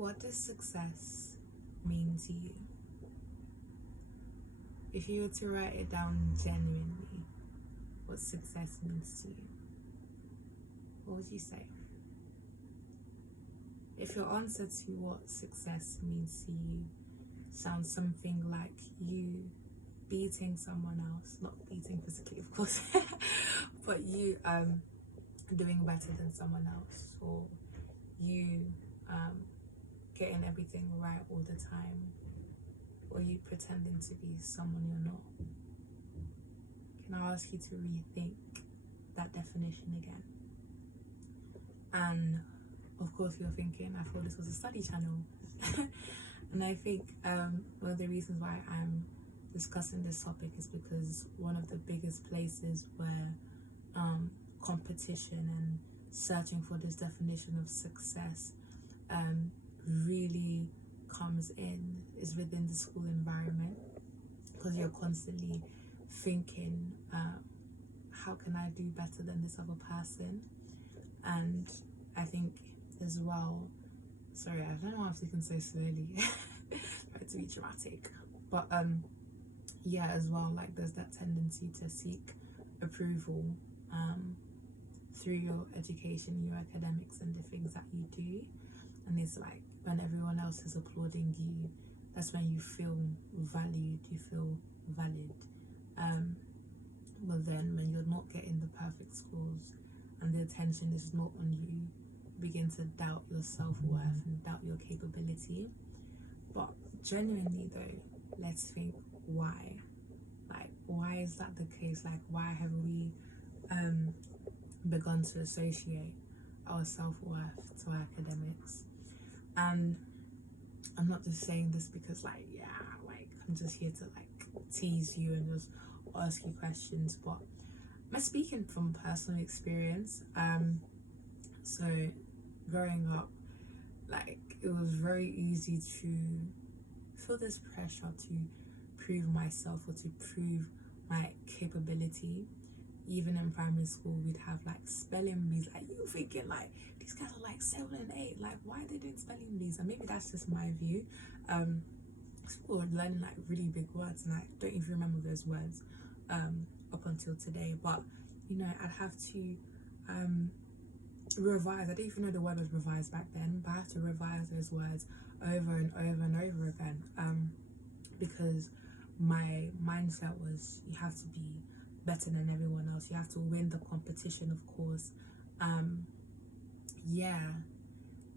What does success mean to you? If you were to write it down genuinely, what success means to you, what would you say? If your answer to what success means to you sounds something like you beating someone else, not beating physically of course, but you doing better than someone else, or you getting everything right all the time, or you pretending to be someone you're not, can I ask you to rethink that definition again? And of course you're thinking, I thought this was a study channel. And I think one of the reasons why I'm discussing this topic is because one of the biggest places where competition and searching for this definition of success really comes in is within the school environment, because you're constantly thinking, how can I do better than this other person? And I think as well, sorry, I don't know why I'm speaking so slowly, try to be dramatic, but yeah, as well, like there's that tendency to seek approval through your education, your academics, and the things that you do. And it's like when everyone else is applauding you, that's when you feel valued, you feel valid. But then when you're not getting the perfect scores and the attention is not on you, you begin to doubt your self-worth and doubt your capability. But genuinely though, let's think why. Like, why is that the case? Like, why have we begun to associate our self-worth to our academics? And I'm not just saying this because like, yeah, like I'm just here to like tease you and just ask you questions, but I'm speaking from personal experience. So growing up, like it was very easy to feel this pressure to prove myself or to prove my capability. Even in primary school, we'd have like spelling bees. Like you thinking like these guys are like 7 and 8. Like why are they doing spelling bees? And maybe that's just my view. School were learning like really big words, and I don't even remember those words up until today. But you know, I'd have to revise. I didn't even know the word was revised back then, but I have to revise those words over and over and over again because my mindset was you have to be better than everyone else, you have to win the competition, of course. Yeah,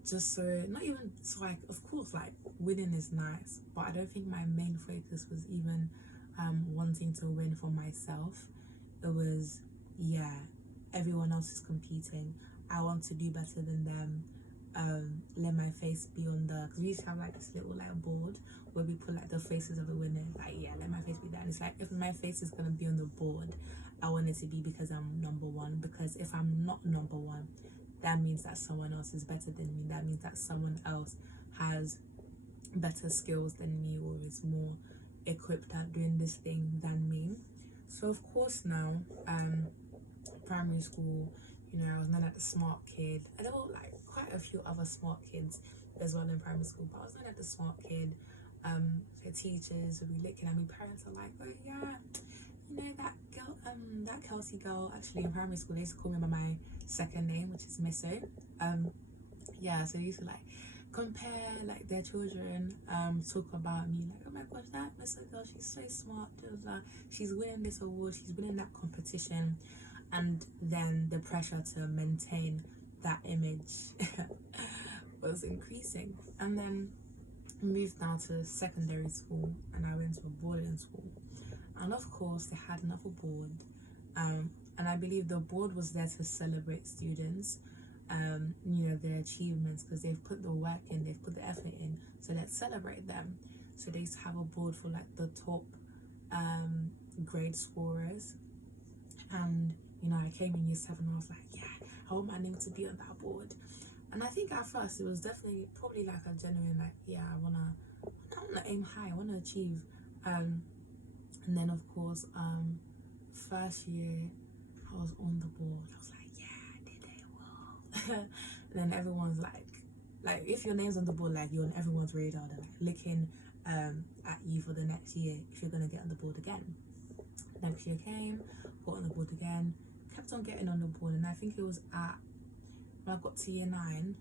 just so not even so like of course like winning is nice, but I don't think my main focus was even wanting to win for myself. It was, yeah, everyone else is competing, I want to do better than them. Let my face be on the, because we used to have like this little like board where we put like the faces of the winners, like yeah, let my face be there. And it's like if my face is gonna be on the board, I want it to be because I'm number one, because if I'm not number one, that means that someone else is better than me, that means that someone else has better skills than me or is more equipped at doing this thing than me. So of course now primary school, you know, I was known like the smart kid, and there were like quite a few other smart kids as well in primary school, but I was known like the smart kid. So teachers would be looking at me, parents are like, oh yeah, you know that girl, that Kelsey girl. Actually in primary school they used to call me by my second name, which is Misso. Yeah, so they used to like compare like their children, talk about me like, oh my gosh, that Misso girl, she's so smart, she's winning this award, she's winning that competition. And then the pressure to maintain that image was increasing. And then moved now to secondary school, and I went to a boarding school. And of course, they had another board, and I believe the board was there to celebrate students, you know, their achievements, because they've put the work in, they've put the effort in. So let's celebrate them. So they used to have a board for like the top grade scorers, and you know, I came in year 7 and I was like, yeah, I want my name to be on that board. And I think at first it was definitely probably like a genuine like, yeah, I wanna aim high, I wanna achieve. And then of course, first year I was on the board. I was like, yeah, I did it well. And then everyone's like like if your name's on the board, like you're on everyone's radar, they're like looking at you for the next year if you're gonna get on the board again. Next year came, got on the board again, kept on getting on the board, and I think it was at when I got to year 9,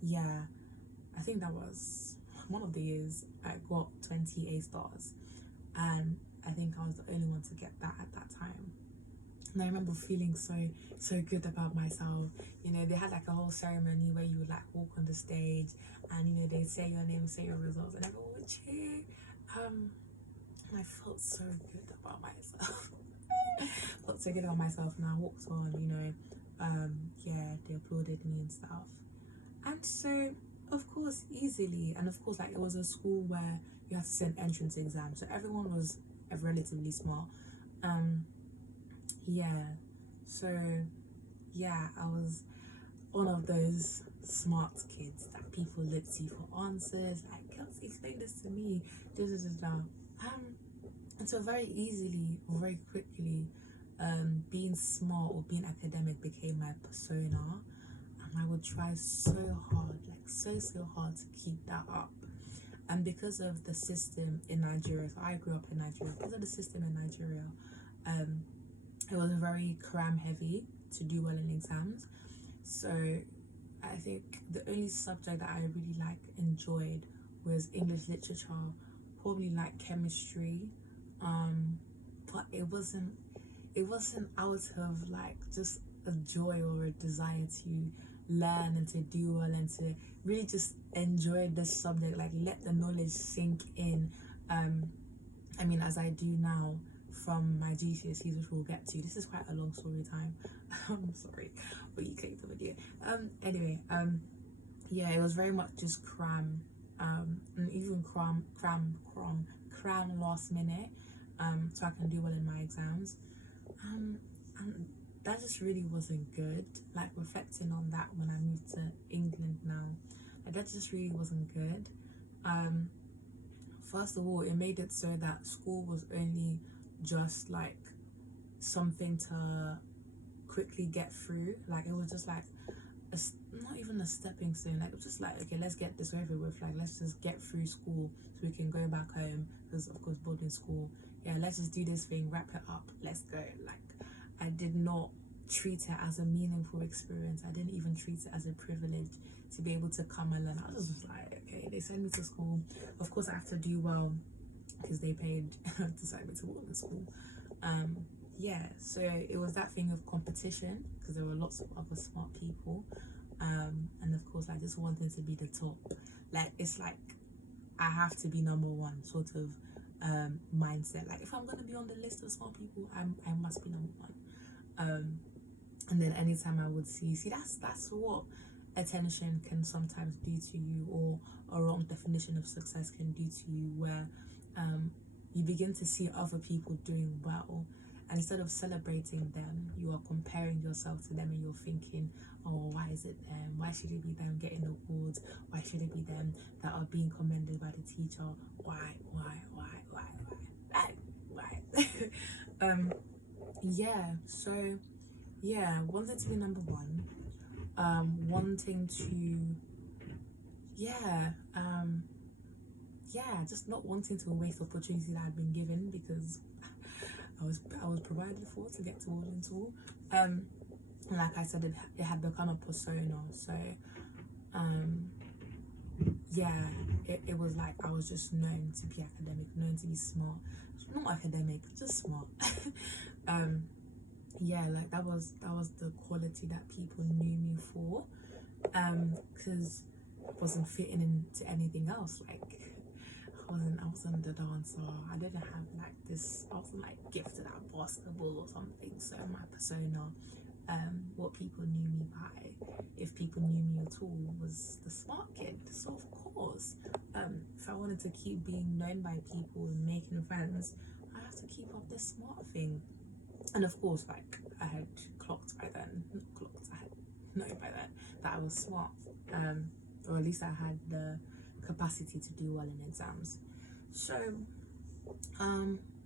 yeah, I think that was one of the years I got 20 A stars, and I think I was the only one to get that at that time. And I remember feeling so good about myself. You know, they had like a whole ceremony where you would like walk on the stage, and you know they'd say your name, say your results, and everyone would cheer. And I felt so good about myself. Felt so good about myself, and I walked on. You know, yeah, they applauded me and stuff. And so, of course, easily, and of course, like it was a school where you had to send entrance exams, so everyone was relatively smart. Yeah, so yeah, I was one of those smart kids that people look to for answers. Like, girls, explain this to me. Da, da, da, da. And so very easily or very quickly, being smart or being academic became my persona, and I would try so hard, like so hard to keep that up. And because of the system in Nigeria, so I grew up in Nigeria. Because of the system in Nigeria, it was very cram heavy to do well in exams. So I think the only subject that I really enjoyed was English literature, probably like chemistry, but it wasn't out of like just a joy or a desire to learn and to do well and to really just enjoy the subject, like let the knowledge sink in. I mean, as I do now from my GCSEs, which we'll get to. This is quite a long story time. I'm sorry, but you clicked the video. Anyway, yeah, it was very much just cram, and even cram last minute, so I can do well in my exams. And that just really wasn't good. Like reflecting on that when I moved to England now, like that just really wasn't good. First of all, it made it so that school was only just like something to quickly get through. Like it was just like not even a stepping stone. Like it was just like, okay, let's get this over with. Like let's just get through school so we can go back home, because of course boarding school, yeah, let's just do this thing, wrap it up, let's go. Like I did not treat it as a meaningful experience. I didn't even treat it as a privilege to be able to come and learn. I was just like, okay, they send me to school, of course I have to do well because they paid to send me to boarding school. Yeah, so it was that thing of competition because there were lots of other smart people, and of course I just wanted to be the top. Like it's like I have to be number one sort of mindset. Like if I'm gonna be on the list of smart people, I must be number one. And then anytime I would see that's what attention can sometimes do to you, or a wrong definition of success can do to you, where you begin to see other people doing well, and instead of celebrating them, you are comparing yourself to them, and you're thinking, oh, why is it them? Why should it be them getting awards? Why should it be them that are being commended by the teacher? Why? Yeah, so yeah, wanting to be number one, wanting to just not wanting to waste opportunity that I'd been given, because I was provided for to get to boarding school. Like I said, it had become a persona. So yeah, it was like I was just known to be academic, known to be smart. Not academic, just smart. Yeah, like that was the quality that people knew me for. Because I wasn't fitting into anything else. Like I wasn't the dancer. I didn't have like this. I wasn't like gifted at basketball or something. So my persona, what people knew me by, if people knew me at all, was the smart kid. So of course, if I wanted to keep being known by people and making friends, I have to keep up this smart thing. And of course, like I had clocked by then. Not clocked. I had known by then that I was smart. Or at least I had the capacity to do well in exams. So,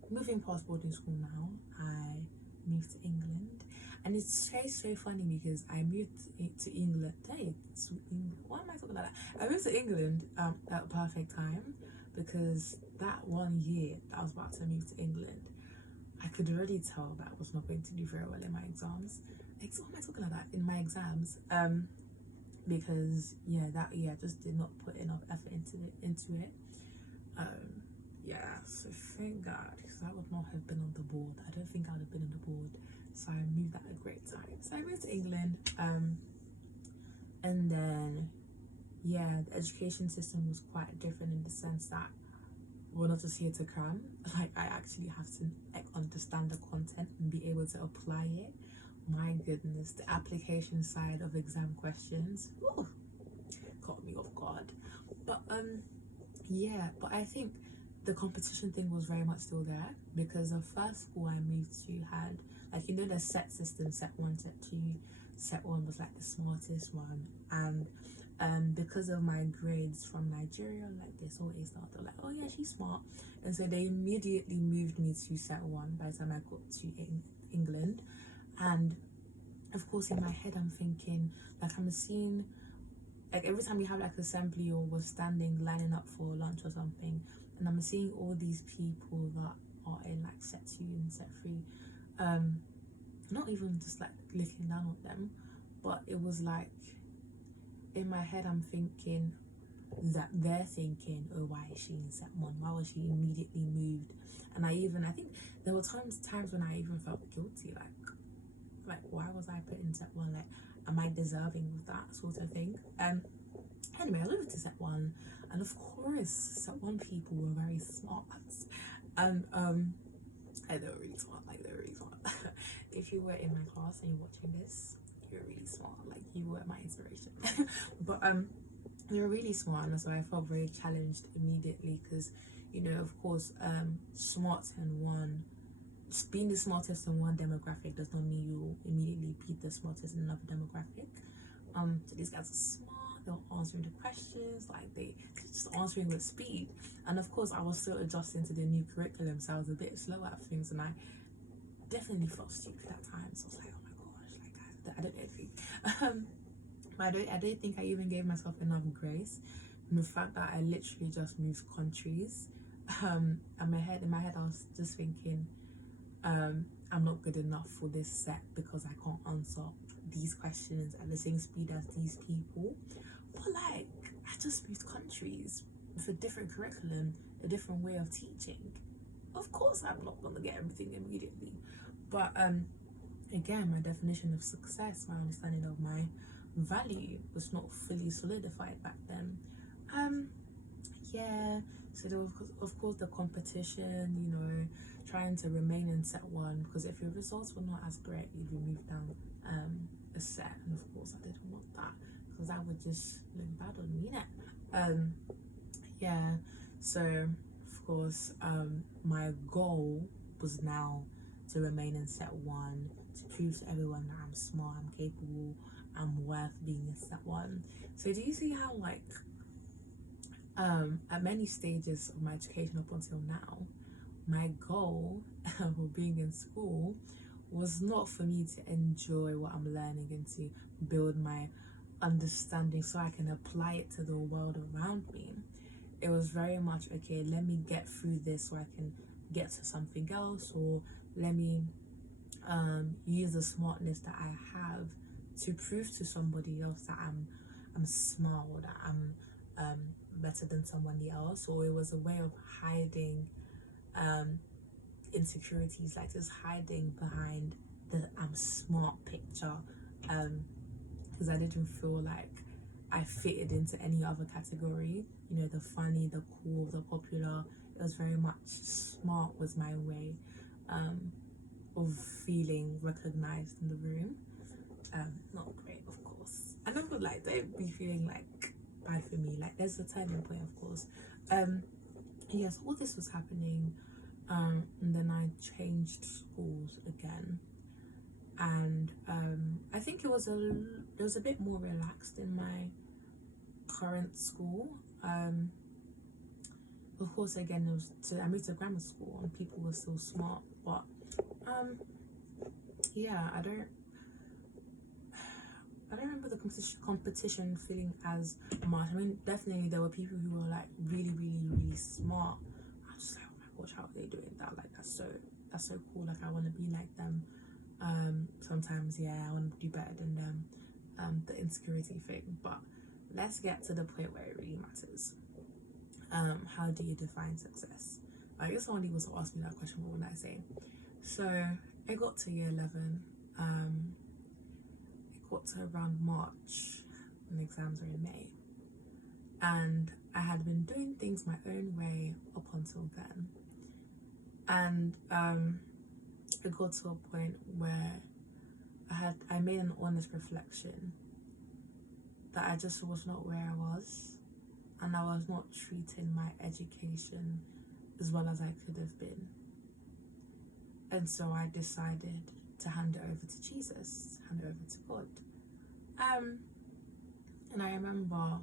moving past boarding school now, I moved to England, And it's so funny because I moved to England. Hey, why am I talking like that? I moved to England at a perfect time, because that 1 year that I was about to move to England, I could already tell that I was not going to do very well in my exams. Why am I talking like that? In my exams. Because yeah, that year I just did not put enough effort into it. Um, yeah, so thank God, because I would not have been on the board. I don't think I would have been on the board. So I moved at a great time. So I moved to England, and then yeah, the education system was quite different in the sense that we're not just here to cram. Like, I actually have to understand the content and be able to apply it. My goodness, the application side of exam questions, ooh, caught me off guard. But yeah, but I think the competition thing was very much still there, because the first school I moved to had, like, you know, the set system, set one, set two. Set one was like the smartest one, and because of my grades from Nigeria, like, they saw A star, they're like, oh yeah, she's smart, and so they immediately moved me to set one by the time I got to England. And of course, in my head I'm thinking, like, I'm seeing, like, every time we have like assembly or we're standing lining up for lunch or something, and I'm seeing all these people that are in like set 2 and set 3, not even just like looking down on them, but it was like, in my head I'm thinking that they're thinking, oh, why is she in set 1, why was she immediately moved? And I think there were times when I even felt guilty, like why was I put in set 1, like, am I deserving of that sort of thing? Anyway, I moved to set 1, and of course set 1 people were very smart, and they were really smart, like, they were really smart. If you were in my class and you're watching this, you're really smart, like, you were my inspiration. But they were really smart, and so I felt very challenged immediately, because, you know, of course, smart and one, being the smartest in one demographic does not mean you immediately beat the smartest in another demographic. So these guys are smart, they were answering the questions, like, they're just answering with speed. And of course I was still adjusting to the new curriculum, so I was a bit slow at things, and I definitely felt stupid at times. I was like, oh my gosh, like, I don't know if I don't think I even gave myself enough grace. And the fact that I literally just moved countries, and in my head I was just thinking, I'm not good enough for this set because I can't answer these questions at the same speed as these people. But like, I just moved countries with a different curriculum, a different way of teaching. Of course I'm not gonna get everything immediately. But again, my definition of success, my understanding of my value was not fully solidified back then. Yeah, so there was, of course, the competition, you know, trying to remain in set 1, because if your results were not as great, you'd be moved down a set, and of course I didn't want that, because that would just look bad on me, innit? Yeah, so of course, my goal was now to remain in set 1, to prove to everyone that I'm smart, I'm capable, I'm worth being in set 1. So do you see how, like, at many stages of my education up until now, my goal for being in school was not for me to enjoy what I'm learning and to build my understanding so I can apply it to the world around me. It was very much, okay, let me get through this so I can get to something else, or let me use the smartness that I have to prove to somebody else that I'm smart, or that I'm better than somebody else. Or it was a way of hiding insecurities, like just hiding behind the I'm smart picture, because I didn't feel like I fitted into any other category. You know, the funny, the cool, the popular. It was very much smart was my way of feeling recognized in the room. Not great, of course. I never, like, don't be feeling like bad for me. Like, there's a turning point, of course. Yes, all this was happening, and then I changed schools again, and I think it was a bit more relaxed in my current school. Of course, again, I moved to grammar school and people were still smart, but yeah, I don't remember the competition feeling as much. I mean, definitely there were people who were like really, really, really smart. I was just like, oh my gosh, how are they doing that? Like that's so cool. Like I want to be like them. Sometimes I want to do better than them. The insecurity thing. But let's get to the point where it really matters. How do you define success? Like if somebody was to ask me that question, what would I say? So I got to year 11. It got to around March, and exams are in May. And I had been doing things my own way up until then. And it got to a point where I made an honest reflection that I just was not where I was, and I was not treating my education as well as I could have been. And so I decided to hand it over to Jesus, hand it over to God. And I remember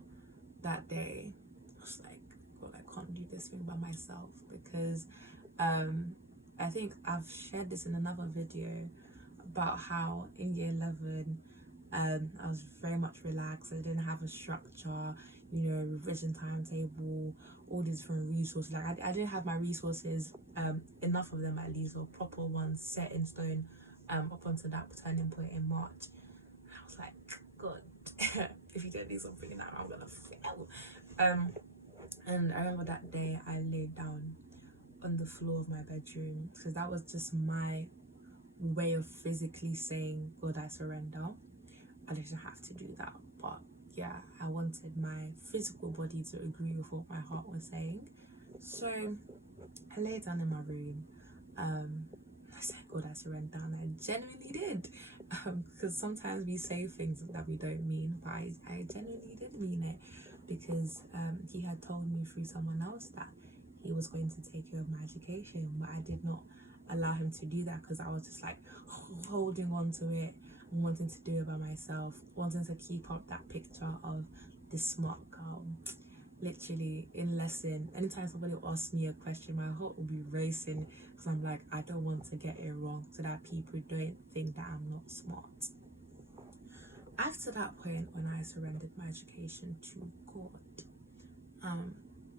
that day, I was like, God, I can't do this thing by myself, because I think I've shared this in another video about how in year 11, I was very much relaxed. I didn't have a structure, revision timetable, all these different resources. Like I didn't have my resources, enough of them at least, or proper ones set in stone, up until that turning point in March. And I was like, God, if you don't do something now, I'm gonna fail. And I remember that day I laid down on the floor of my bedroom, because that was just my way of physically saying, God, I surrender. I didn't have to do that, but yeah, I wanted my physical body to agree with what my heart was saying. So I lay down in my room. I said, God, I surrender, and I genuinely did. Because sometimes we say things that we don't mean, but I genuinely did mean it, because he had told me through someone else that he was going to take care of my education, but I did not allow him to do that, because I was just like holding on to it and wanting to do it by myself, wanting to keep up that picture of this smart girl. Literally in lesson, anytime somebody asks me a question, my heart will be racing, because I'm like, I don't want to get it wrong, so that people don't think that I'm not smart. After that point, when I surrendered my education to God, I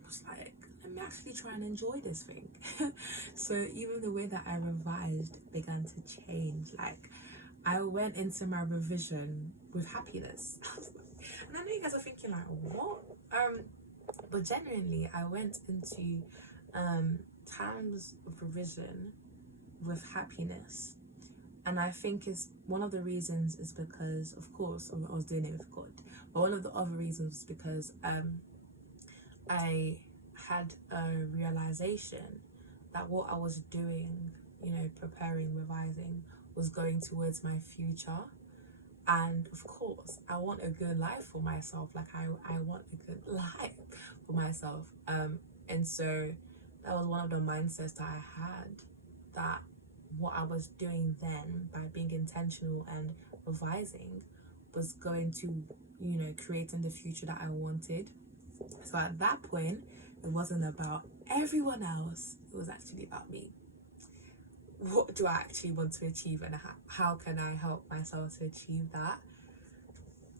was like, let me actually try and enjoy this thing. So even the way that I revised began to change. Like I went into my revision with happiness. And I know you guys are thinking like, what? But genuinely, I went into times of revision with happiness. And I think it's one of the reasons is because, of course, I was doing it with God. But one of the other reasons is because I had a realization that what I was doing, preparing, revising, was going towards my future. And of course, I want a good life for myself. Like I want a good life for myself. And so that was one of the mindsets that I had, that what I was doing then by being intentional and revising was going to, creating the future that I wanted. So at that point, it wasn't about everyone else. It was actually about me. What do I actually want to achieve, and how can I help myself to achieve that?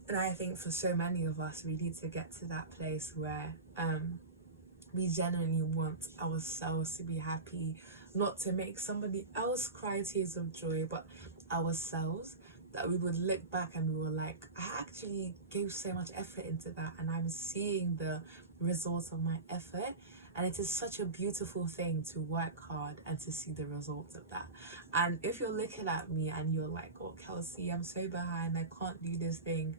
And I think for so many of us, we need to get to that place where we genuinely want ourselves to be happy, not to make somebody else cry tears of joy, but ourselves. That we would look back and we were like, I actually gave so much effort into that, and I'm seeing the results of my effort. And it is such a beautiful thing to work hard and to see the results of that. And if you're looking at me and you're like, oh, Kelsey, I'm so behind, I can't do this thing.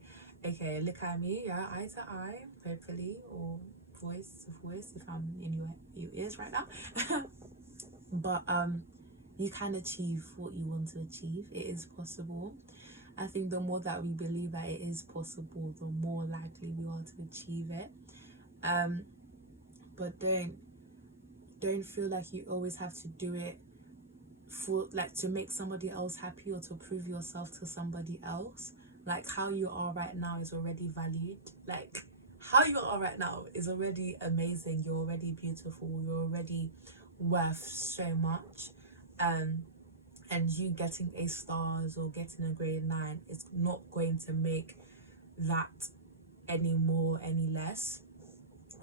Okay, look at me, eye to eye, hopefully, or voice to voice if I'm in your ears right now. But you can achieve what you want to achieve. It is possible. I think the more that we believe that it is possible, the more likely we are to achieve it. But don't feel like you always have to do it for, like, to make somebody else happy or to prove yourself to somebody else. Like how you are right now is already valued. Like how you are right now is already amazing. You're already beautiful. You're already worth so much. And and you getting A stars or getting a grade 9 is not going to make that any more, any less.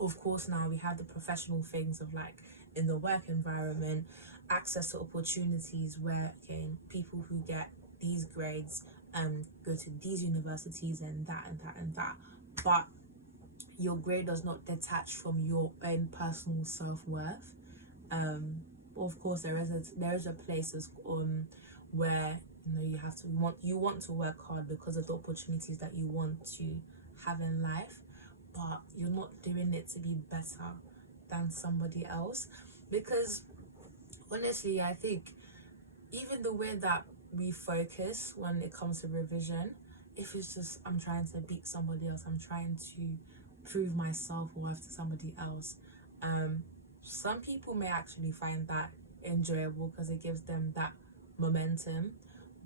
Of course, now we have the professional things of like in the work environment, access to opportunities where, okay, people who get these grades go to these universities and that and that and that. But your grade does not detach from your own personal self-worth. Of course, there is a place where you have to you want to work hard because of the opportunities that you want to have in life, but you're not doing it to be better than somebody else. Because honestly, I think even the way that we focus when it comes to revision, if it's just I'm trying to beat somebody else, I'm trying to prove myself worth to somebody else, some people may actually find that enjoyable because it gives them that momentum.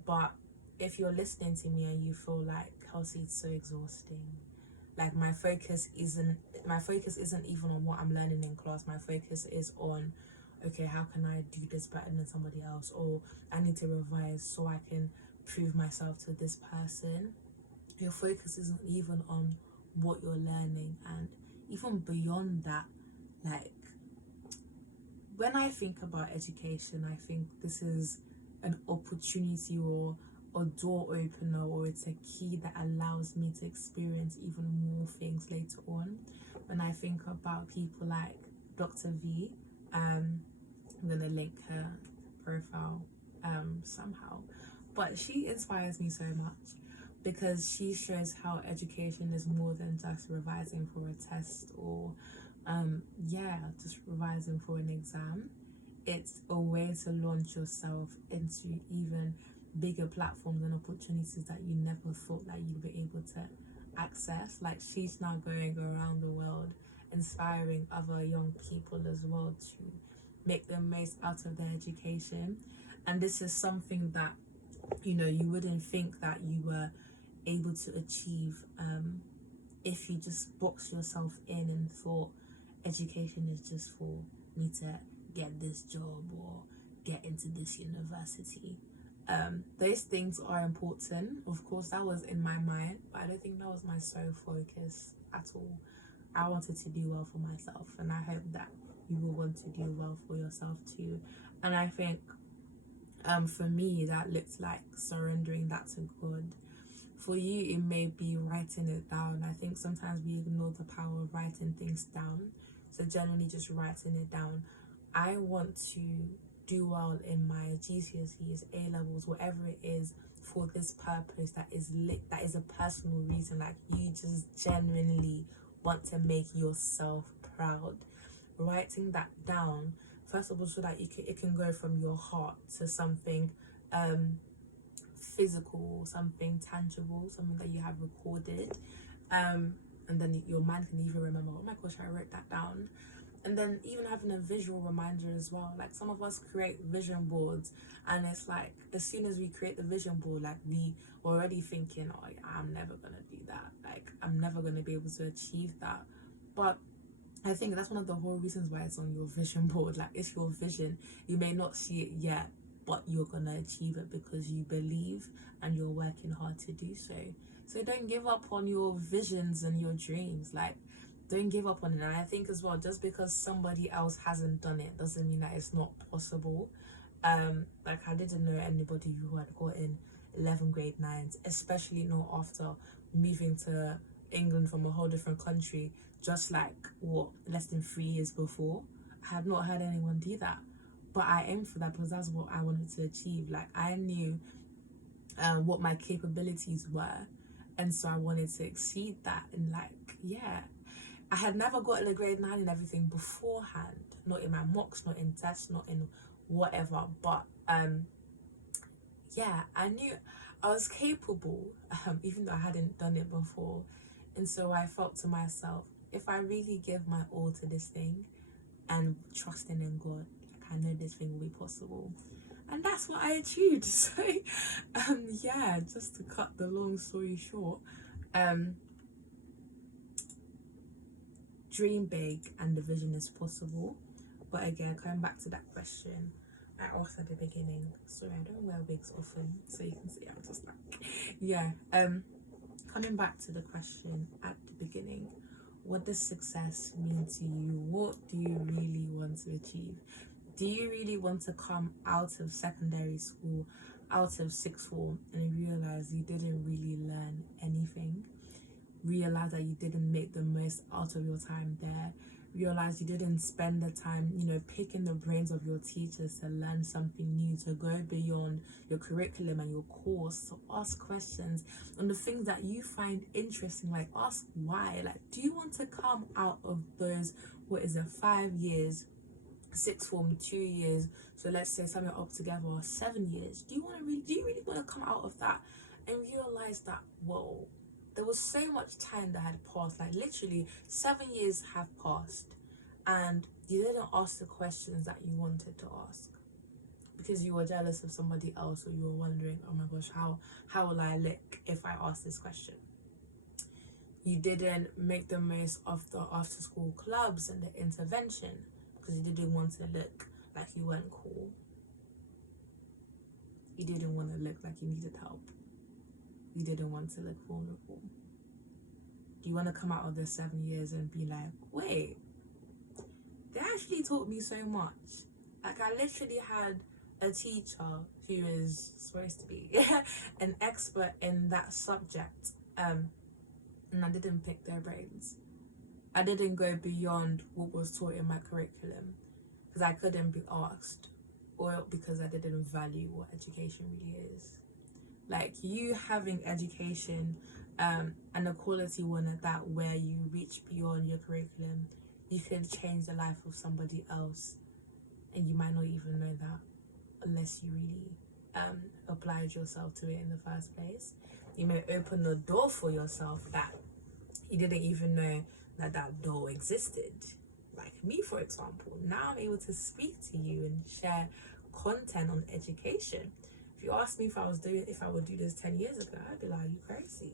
But if you're listening to me and you feel like, Kelsey, it's so exhausting, like my focus isn't even on what I'm learning in class. My focus is on, okay, how can I do this better than somebody else, or I need to revise so I can prove myself to this person. Your focus isn't even on what you're learning. And even beyond that, like, when I think about education, I think this is an opportunity or a door opener, or it's a key that allows me to experience even more things later on. When I think about people like Dr. V, I'm gonna link her profile somehow, but she inspires me so much because she shows how education is more than just revising for a test or just revising for an exam. It's a way to launch yourself into even bigger platforms and opportunities that you never thought that you'd be able to access. Like, she's now going around the world inspiring other young people as well to make the most out of their education. And this is something that you wouldn't think that you were able to achieve if you just box yourself in and thought education is just for me to get this job or get into this university. Those things are important. Of course, that was in my mind, but I don't think that was my sole focus at all. I wanted to do well for myself, and I hope that you will want to do well for yourself too. And I think for me, that looked like surrendering that to God. For you, it may be writing it down. I think sometimes we ignore the power of writing things down. So generally just writing it down. I want to do well in my GCSEs, A levels, whatever it is, for this purpose that is a personal reason. Like, you just genuinely want to make yourself proud. Writing that down, first of all, so that it can go from your heart to something physical, something tangible, something that you have recorded, and then your mind can even remember, oh my gosh, I wrote that down. And then even having a visual reminder as well. Like, some of us create vision boards, and it's like, as soon as we create the vision board, like, we already thinking, oh yeah, I'm never gonna do that, like, I'm never gonna be able to achieve that. But I think that's one of the whole reasons why it's on your vision board. Like, it's your vision. You may not see it yet, but you're gonna achieve it because you believe and you're working hard to do so. So don't give up on your visions and your dreams. Like, don't give up on it. And I think as well, just because somebody else hasn't done it doesn't mean that it's not possible. Like, I didn't know anybody who had gotten 11 grade 9s, especially not after moving to England from a whole different country, just like less than 3 years before. I had not heard anyone do that, but I aimed for that because that's what I wanted to achieve. Like, I knew what my capabilities were, and so I wanted to exceed that. And like, yeah, I had never gotten a grade 9 in everything beforehand, not in my mocks, not in tests, not in whatever, but yeah, I knew I was capable, even though I hadn't done it before. And so I felt to myself, if I really give my all to this thing and trusting in God, like, I know this thing will be possible. And that's what I achieved. So yeah, just to cut the long story short, dream big and the vision is possible. But again, coming back to that question, I asked at the beginning. Sorry, I don't wear wigs often, so you can see I'm just like, yeah. Coming back to the question at the beginning, what does success mean to you? What do you really want to achieve? Do you really want to come out of secondary school, out of sixth form, and realize you didn't really learn anything? Realize that you didn't make the most out of your time there? Realize you didn't spend the time, picking the brains of your teachers to learn something new, to go beyond your curriculum and your course, to ask questions on the things that you find interesting, like ask why. Like, do you want to come out of those, 5 years, sixth form, 2 years, so let's say something up together, 7 years? Do you really want to come out of that and realize that, whoa, there was so much time that had passed, like literally 7 years have passed, and you didn't ask the questions that you wanted to ask because you were jealous of somebody else, or you were wondering, oh my gosh, how will I look if I ask this question? You didn't make the most of the after school clubs and the intervention because you didn't want to look like you weren't cool. You didn't want to look like you needed help. You didn't want to look vulnerable. Do you want to come out of the 7 years and be like, wait, they actually taught me so much? Like, I literally had a teacher who is supposed to be an expert in that subject, and I didn't pick their brains. I didn't go beyond what was taught in my curriculum because I couldn't be asked, or because I didn't value what education really is. Like, you having education, and a quality one at that, where you reach beyond your curriculum, you could change the life of somebody else, and you might not even know that unless you really applied yourself to it in the first place. You may open the door for yourself that you didn't even know that door existed. Like me, for example, now I'm able to speak to you and share content on education. If you asked me if I would do this 10 years ago, I'd be like, you crazy.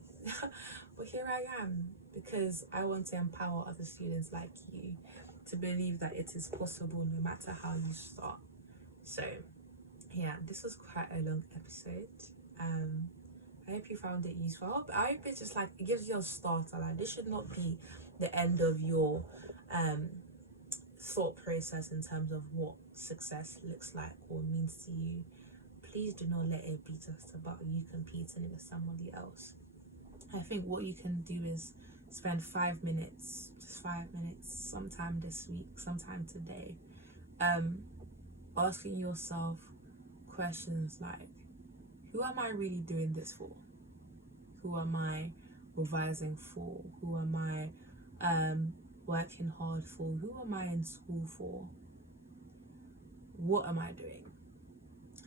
But here I am, because I want to empower other students like you to believe that it is possible no matter how you start. So yeah, this was quite a long episode. I hope you found it useful. I hope it's just like, it gives you a starter. Like, this should not be the end of your thought process in terms of what success looks like or means to you. Please do not let it be just about you competing with somebody else. I think what you can do is spend 5 minutes, just 5 minutes, sometime this week, sometime today, asking yourself questions like, who am I really doing this for? Who am I revising for? Who am I working hard for? Who am I in school for? What am I doing?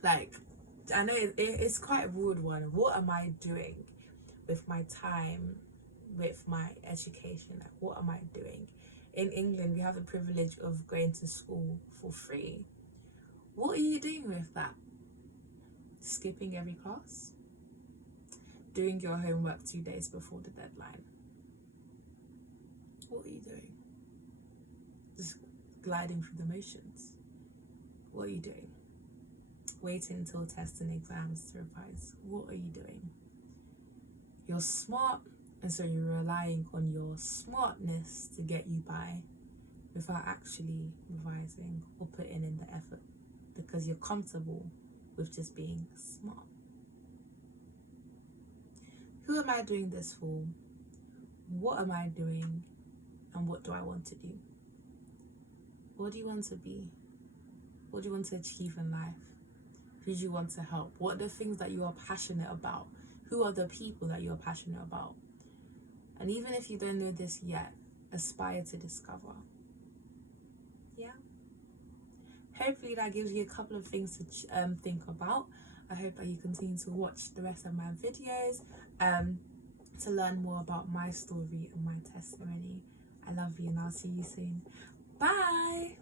Like, I know it's quite a broad one. What am I doing with my time, with my education? Like, what am I doing? In England, we have the privilege of going to school for free. What are you doing with that? Skipping every class? Doing your homework 2 days before the deadline? What are you doing? Just gliding through the motions? What are you doing? Waiting until tests and exams to revise? What are you doing? You're smart, and so you're relying on your smartness to get you by without actually revising or putting in the effort, because you're comfortable with just being smart. Who am I doing this for? What am I doing? And what do I want to do? What do you want to be? What do you want to achieve in life? Who do you want to help? What are the things that you are passionate about? Who are the people that you're passionate about? And even if you don't know this yet, aspire to discover. Yeah. Hopefully that gives you a couple of things to think about. I hope that you continue to watch the rest of my videos to learn more about my story and my testimony. I love you, and I'll see you soon. Bye.